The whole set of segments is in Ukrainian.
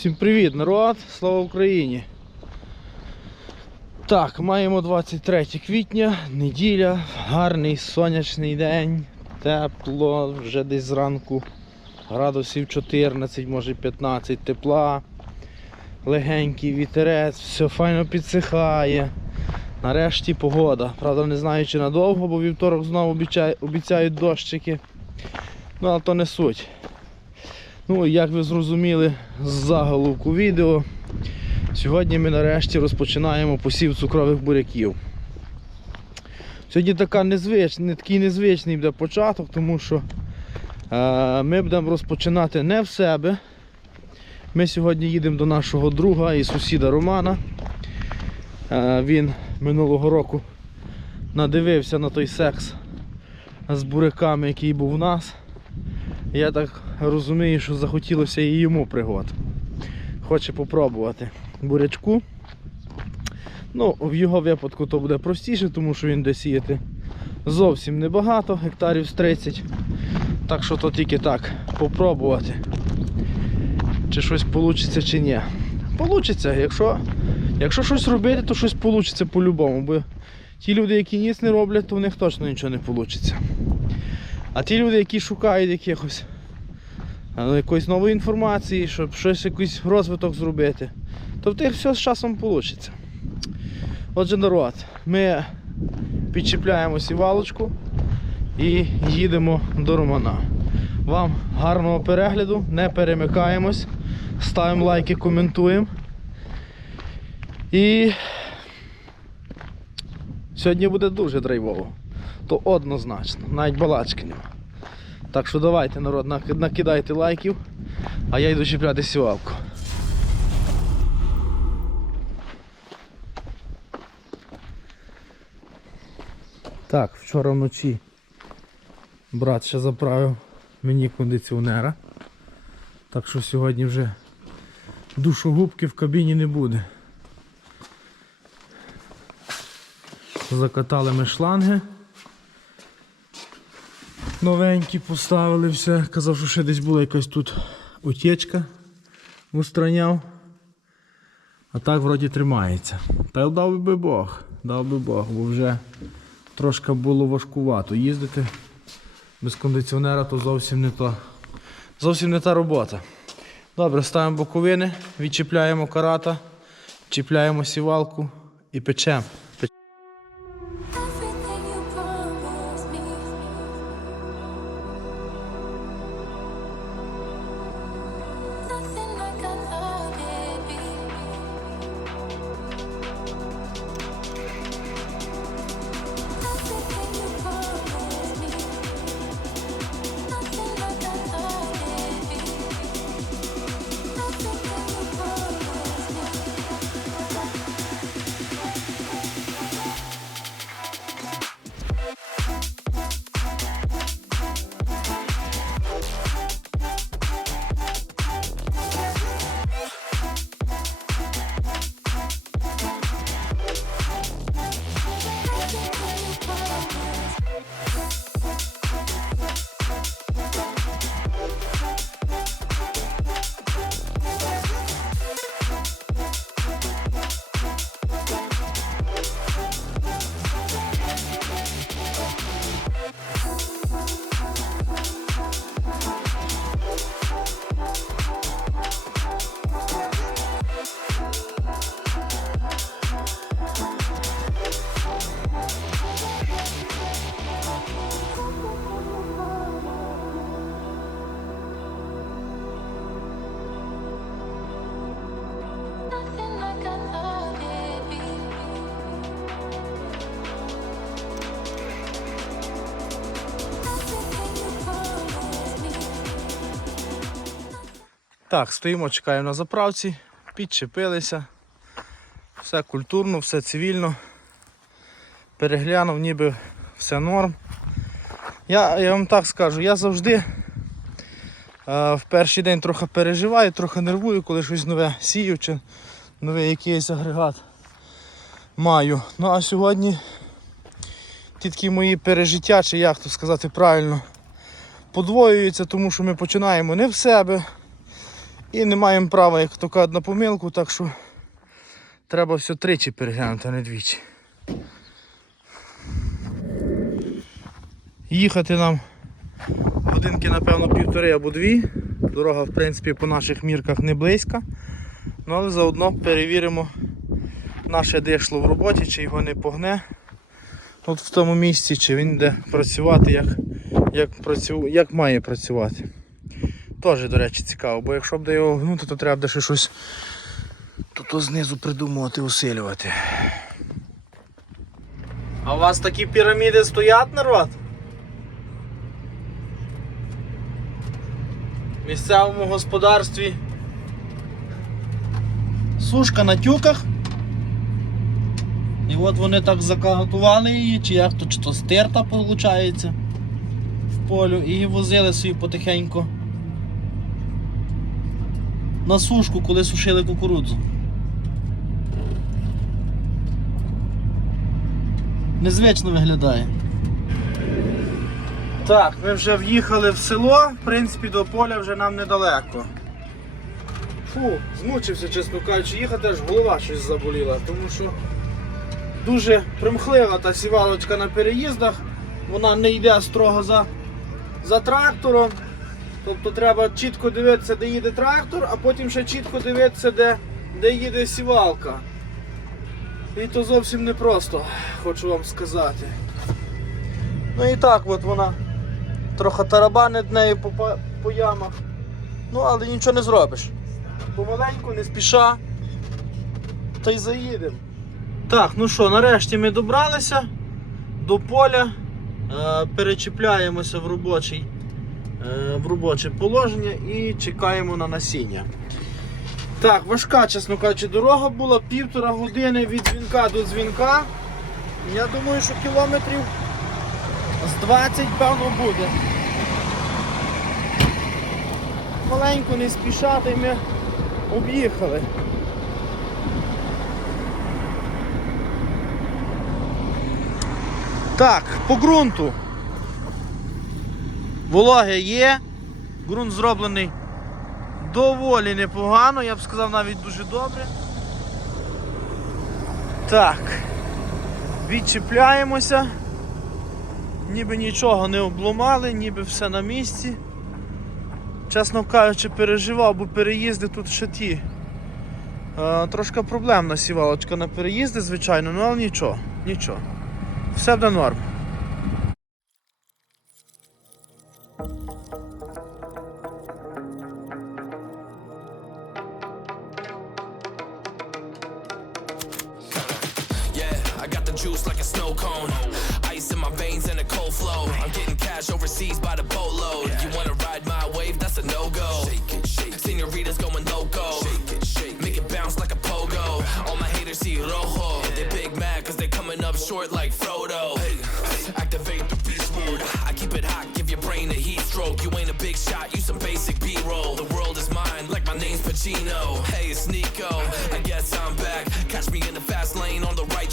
Всім привіт, народ! Слава Україні! Так, маємо 23 квітня, неділя, гарний сонячний день, тепло, вже десь зранку градусів 14, може 15 тепла, легенький вітерець, все файно підсихає. Нарешті погода. Правда, не знаю чи надовго, бо вівторок знову обіцяють, дощики. Ну, але то не суть. Ну, як ви зрозуміли з заголовку відео, сьогодні ми нарешті розпочинаємо посів цукрових буряків. Сьогодні така незвичний, такий незвичний буде початок, тому що е, ми будемо розпочинати не в себе. Ми сьогодні їдемо до нашого друга і сусіда Романа. Е, він минулого року надивився на той секс з буряками, який був у нас. Я так розумію, що захотілося і йому пригод. Хоче попробувати бурячку. Ну, в його випадку то буде простіше, тому що він буде сіяти зовсім небагато, гектарів з 30. Так що то тільки так попробувати. Чи щось вийде, чи ні. Получиться, якщо, якщо щось робити, то щось вийде по-любому. Бо ті люди, які ніц не роблять, то в них точно нічого не вийде. А ті люди, які шукають якихось а, якоїсь нової інформації, щоб щось якийсь розвиток зробити, то в тих все з часом вийде. Отже, народ, ми підчіпляємо сівалочку і їдемо до Романа. Вам гарного перегляду, не перемикаємось, ставимо лайки, коментуємо. І сьогодні буде дуже драйвово. То однозначно, навіть балачки нема. Так що давайте, народ, накидайте лайків, а я йду чіпляти сівалку. Так, вчора вночі брат ще заправив мені кондиціонера. Так що сьогодні вже душогубки в кабіні не буде. Закатали ми шланги. Новенькі поставили все. Казав, що ще десь була якась тут утечка. Устраняв. А так вроді тримається. Та й дав би Бог, дав би Бог, бо вже трошки було важкувато їздити. Без кондиціонера то зовсім не то. Зовсім не та робота. Добре, ставимо боковини, відчіпляємо карата, чіпляємо сівалку і печемо. Так, стоїмо, чекаємо на заправці, підчепилися. Все культурно, все цивільно. Переглянув, ніби все норм. Я, я вам так скажу, я завжди е, в перший день трохи переживаю, трохи нервую, коли щось нове сію чи новий якийсь агрегат маю. Ну а сьогодні ті такі мої пережиття, чи як то сказати правильно, подвоюються, тому що ми починаємо не в себе. І не маємо права, як то кажуть, на помилку, так що треба все тричі переглянути, а не двічі. Їхати нам годинки, напевно, півтори або дві. Дорога, в принципі, по наших мірках не близька. Ну, але заодно перевіримо наше дишло в роботі, чи його не погне от в тому місці, чи він йде працювати, як, як, працю... як має працювати. Теж, до речі, цікаво, бо якщо б його гнути, то треба буде ще щось тут знизу придумувати, усилювати. А у вас такі піраміди стоять, народ? В місцевому господарстві сушка на тюках. І от вони так закаготували її, чи як то, чи то стерта виходить в полю і возили собі потихеньку на сушку, коли сушили кукурудзу. Незвично виглядає. Так, ми вже в'їхали в село, в принципі, до поля вже нам недалеко. Фу, змучився, чесно кажучи, їхати аж голова щось заболіла, тому що дуже примхлива та сівалочка на переїздах. Вона не йде строго за, за трактором. Тобто треба чітко дивитися, де їде трактор, а потім ще чітко дивитися, де, де їде сівалка. І то зовсім непросто, хочу вам сказати. Ну і так от вона трохи тарабанить нею по, по, ямах. Ну, але нічого не зробиш. Помаленьку, не спіша. Та й заїдемо. Так, ну що, нарешті ми добралися до поля, е, перечіпляємося в робочий, в робоче положення і чекаємо на насіння. Так, важка, чесно кажучи, дорога була півтора години від дзвінка до дзвінка. Я думаю, що кілометрів з 20, певно, буде. Маленько не спішати ми об'їхали. Так, по ґрунту. Вологе є, ґрунт зроблений доволі непогано, я б сказав навіть дуже добре. Так, відчіпляємося, ніби нічого не обломали, ніби все на місці. Чесно кажучи, переживав, бо переїзди тут ще ті. Е, трошки проблемна сівалочка на переїзди, звичайно, ну але нічого, нічого. Все буде норм.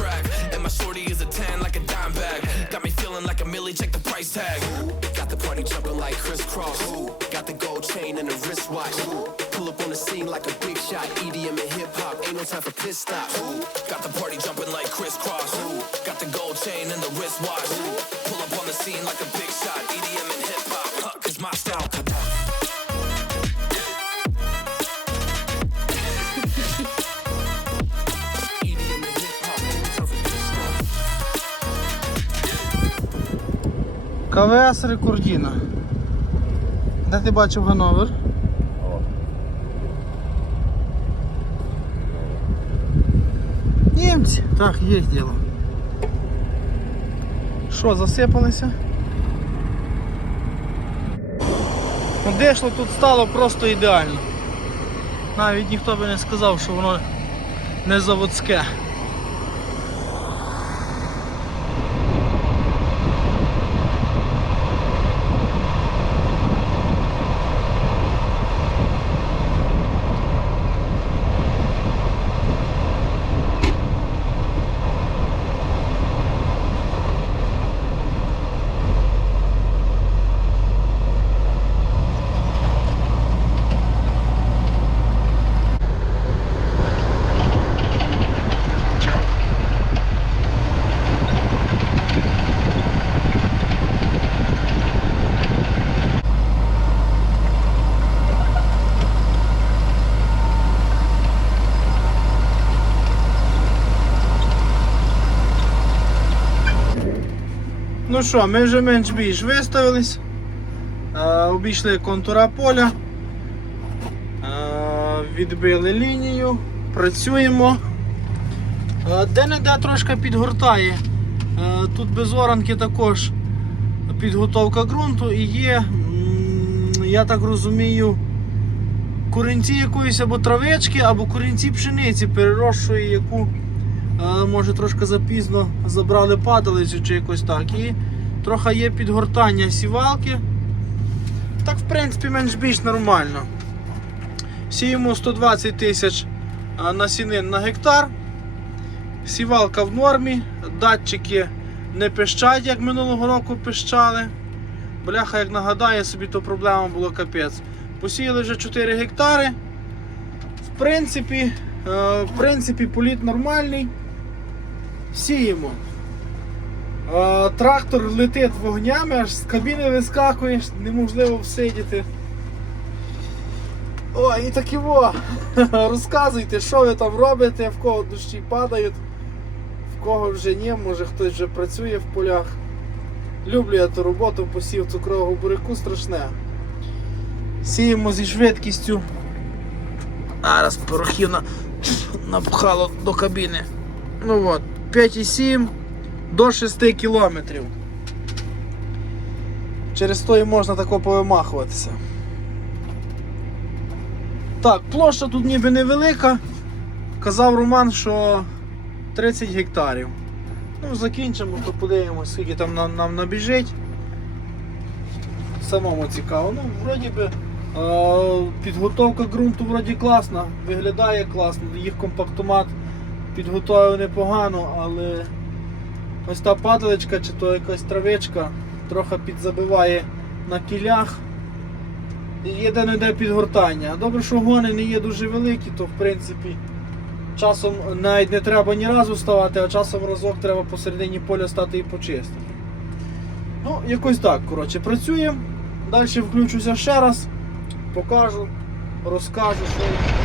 Track. And my shorty is a 10 like a dime bag. Got me feeling like a millie, check the price tag. Got the party jumping like crisscross. Got the gold chain and the wristwatch. Pull up on the scene like a big shot. EDM and hip hop, ain't no time for pit stops. Got the party jumping like crisscross. Got the gold chain and the wristwatch. Pull up on the scene like a big shot. EDM КВС Рекордіна. Де ти бачив Гановер? Німці. Так, є діло. Що, засипалися? Ну, Дешло тут стало просто ідеально. Навіть ніхто би не сказав, що воно не заводське. Ну що, ми вже менш-більш виставились. Е, обійшли контура поля. Е, відбили лінію. Працюємо. Е, де-не-де трошки підгортає. Тут без оранки також підготовка ґрунту і є, я так розумію, корінці якоїсь або травички, або корінці пшениці перерощує, яку може трошки запізно забрали падалицю чи якось так. І трохи є підгортання сівалки. Так, в принципі, менш-більш нормально. Сіємо 120 тисяч насінин на гектар. Сівалка в нормі, датчики не пищать, як минулого року пищали. Бляха, як нагадає собі, то проблема була капець. Посіяли вже 4 гектари. В принципі, е, в принципі, політ нормальний. Сіємо. Трактор летить вогнями, аж з кабіни вискакуєш, неможливо всидіти. О, і такі во. Розказуйте, що ви там робите, в кого дощі падають, в кого вже ні, може хтось вже працює в полях. Люблю я ту роботу, посів цукрового буряку страшне. Сіємо зі швидкістю. Зараз порохів на... напхало до кабіни. Ну от, 5,7 до 6 кілометрів. Через то і можна тако повимахуватися. Так, площа тут ніби невелика. Казав Роман, що 30 гектарів. Ну, закінчимо, то подивимось, скільки там нам, нам набіжить. Самому цікаво. Ну, вроді би, е, підготовка ґрунту вроді класна, виглядає класно, їх компактомат підготовив непогано, але ось та падалечка чи то якась травичка трохи підзабиває на кілях. І Є де не де підгортання. Добре, що гони не є дуже великі, то в принципі часом навіть не треба ні разу ставати, а часом разок треба посередині поля стати і почистити. Ну, якось так, коротше, працюємо. Далі включуся ще раз, покажу, розкажу, що.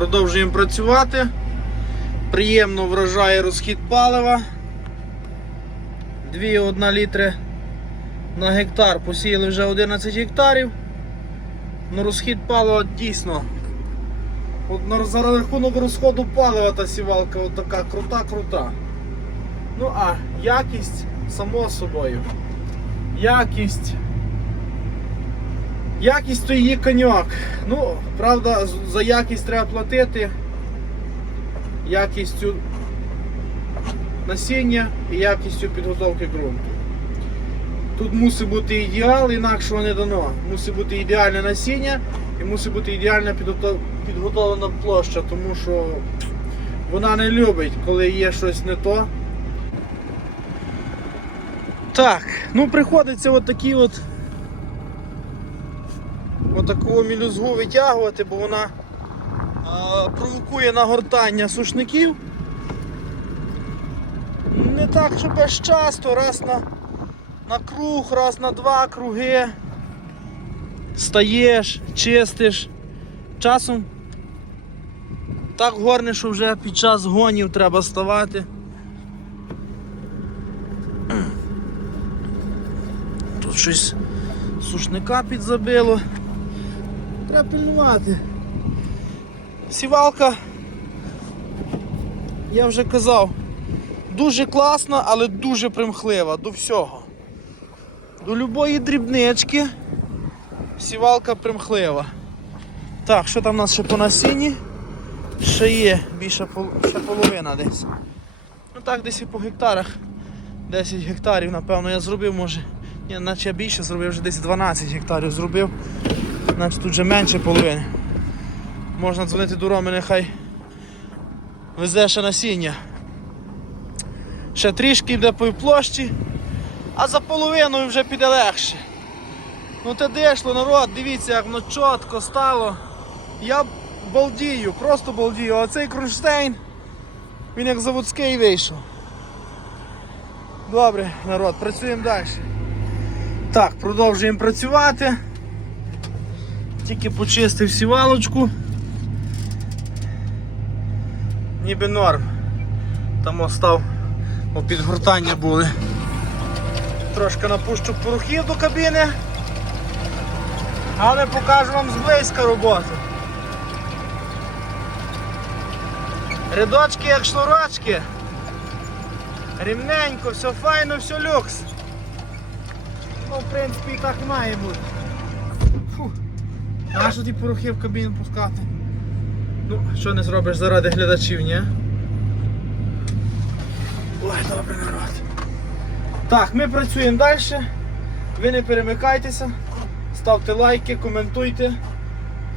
Продовжуємо працювати. Приємно вражає розхід палива. 2,1 літри на гектар. Посіяли вже 11 гектарів. Ну, розхід палива дійсно. От за рахунок розходу палива та сівалка така крута-крута. Ну а якість, само собою. Якість. Якість то її коньок. Ну, правда, за якість треба платити. Якістю насіння і якістю підготовки ґрунту. Тут мусить бути ідеал, інакшого не дано. Мусить бути ідеальне насіння і мусить бути ідеальна підготовлена площа, тому що вона не любить, коли є щось не то. Так, ну приходиться от такі от отаку мілюзгу витягувати, бо вона провокує нагортання сушників. Не так, щоб аж часто, раз на, на круг, раз на два круги. Стаєш, чистиш. Часом так горне, що вже під час гонів треба ставати. Тут щось сушника підзабило. Треба пильнувати. Сівалка, я вже казав, дуже класна, але дуже примхлива до всього. До любої дрібнички сівалка примхлива. Так, що там у нас ще по насінні? Ще є більше ще половина десь. Ну так, десь і по гектарах. 10 гектарів, напевно, я зробив, може. Ні, наче я більше зробив, вже десь 12 гектарів зробив. Значить тут вже менше половини. Можна дзвонити до Роми, нехай везе ще насіння. Ще трішки йде по площі, а за половиною вже піде легше. Ну те дишло, народ, дивіться, як воно чітко стало. Я балдію, просто балдію. А цей кронштейн, він як заводський вийшов. Добре, народ, працюємо далі. Так, продовжуємо працювати. Тільки почистив сівалочку. Ніби норм. Там остав підгортання були. Трошки напущу порохів до кабіни. Але покажу вам зблизька роботу. Рядочки як шнурочки. Рівненько, все файно, все люкс. Ну, в принципі, і так має бути. Фу. А що ті порохи в кабіну пускати? Ну, що не зробиш заради глядачів, ні? Ой, добре народ. Так, ми працюємо далі. Ви не перемикайтеся, ставте лайки, коментуйте.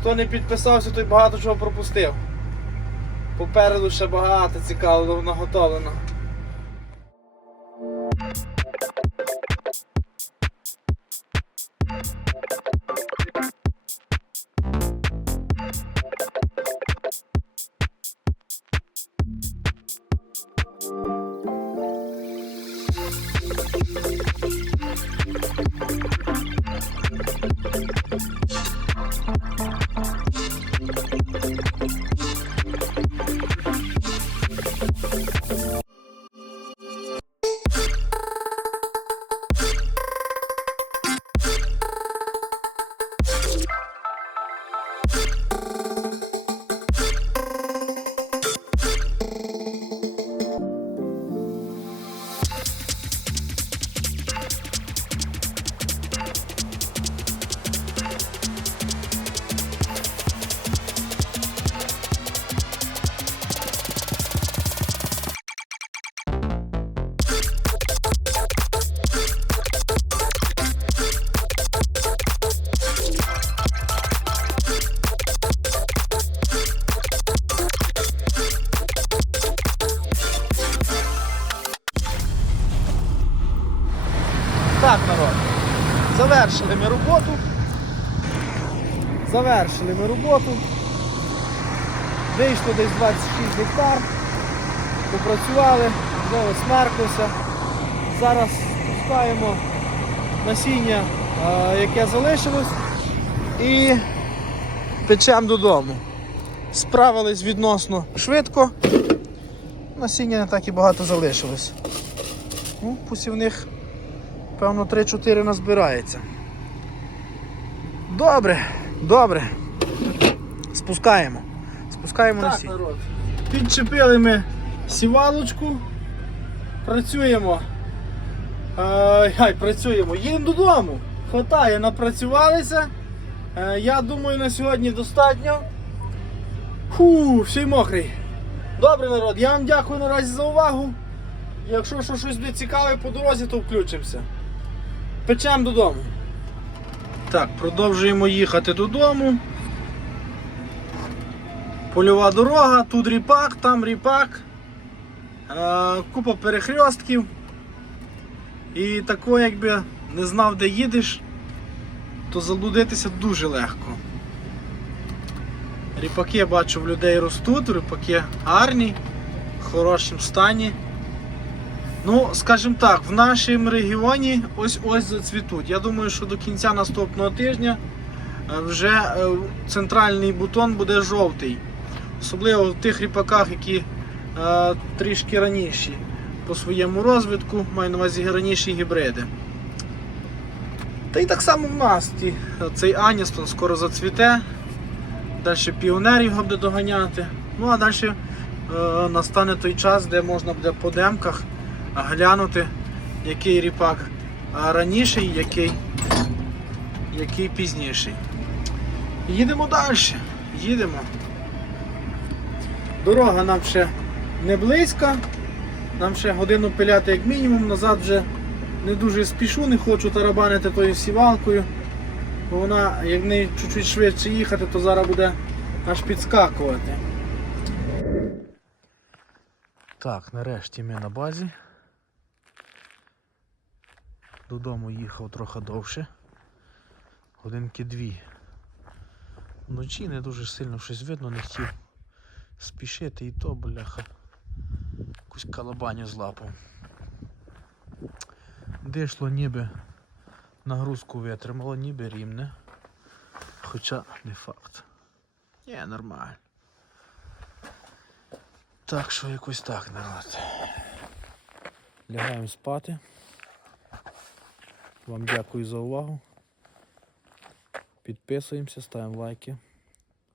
Хто не підписався, той багато чого пропустив. Попереду ще багато цікавого наготовлено. Завершили ми роботу. Вийшло десь 26 гектар. Попрацювали, вже осмерклився. Зараз спускаємо насіння, е, яке залишилось, і печемо додому. Справились відносно швидко. Насіння не так і багато залишилось. Ну, посівних Певно, 3-4 назбирається. Добре, добре. Спускаємо. Спускаємо на сі. Підчепили ми сівалочку. Працюємо. Ай, працюємо. Їдемо додому. Хватає, напрацювалися. Е, я думаю, на сьогодні достатньо. Фу, всій мокрий. Добре, народ, я вам дякую наразі за увагу. Якщо що, щось буде цікаве по дорозі, то включимося. Печемо додому. Так, продовжуємо їхати додому. Польова дорога, тут ріпак, там ріпак. Е, купа перехрестків. І тако, якби не знав, де їдеш, то заблудитися дуже легко. Ріпаки бачу в людей ростуть, ріпаки гарні, в хорошому стані. Ну, скажімо так, в нашому регіоні ось ось зацвітуть. Я думаю, що до кінця наступного тижня е, вже е, центральний бутон буде жовтий. Особливо в тих ріпаках, які е, трішки раніші по своєму розвитку, маю на увазі раніші гібриди. Та й так само в нас ті, цей Аністон скоро зацвіте. Далі піонер його буде доганяти. Ну а далі е, настане той час, де можна буде по демках глянути, який ріпак раніший, який, який пізніший. Їдемо далі. Їдемо. Дорога нам ще не близька. Нам ще годину пиляти як мінімум, назад вже не дуже спішу, не хочу тарабанити тою сівалкою. Бо вона, як в неї чуть-чуть швидше їхати, то зараз буде аж підскакувати. Так, нарешті ми на базі. Додому їхав трохи довше. Годинки дві. Вночі не дуже сильно щось видно, не хотів спішити і то, бляха. Якусь калабаню злапав. Дишло ніби нагрузку витримало, ніби рівне. Хоча не факт. Ні, нормально. Так що якось так, народ. Лягаємо спати. Вам дякую за увагу. Підписуємося, ставимо лайки.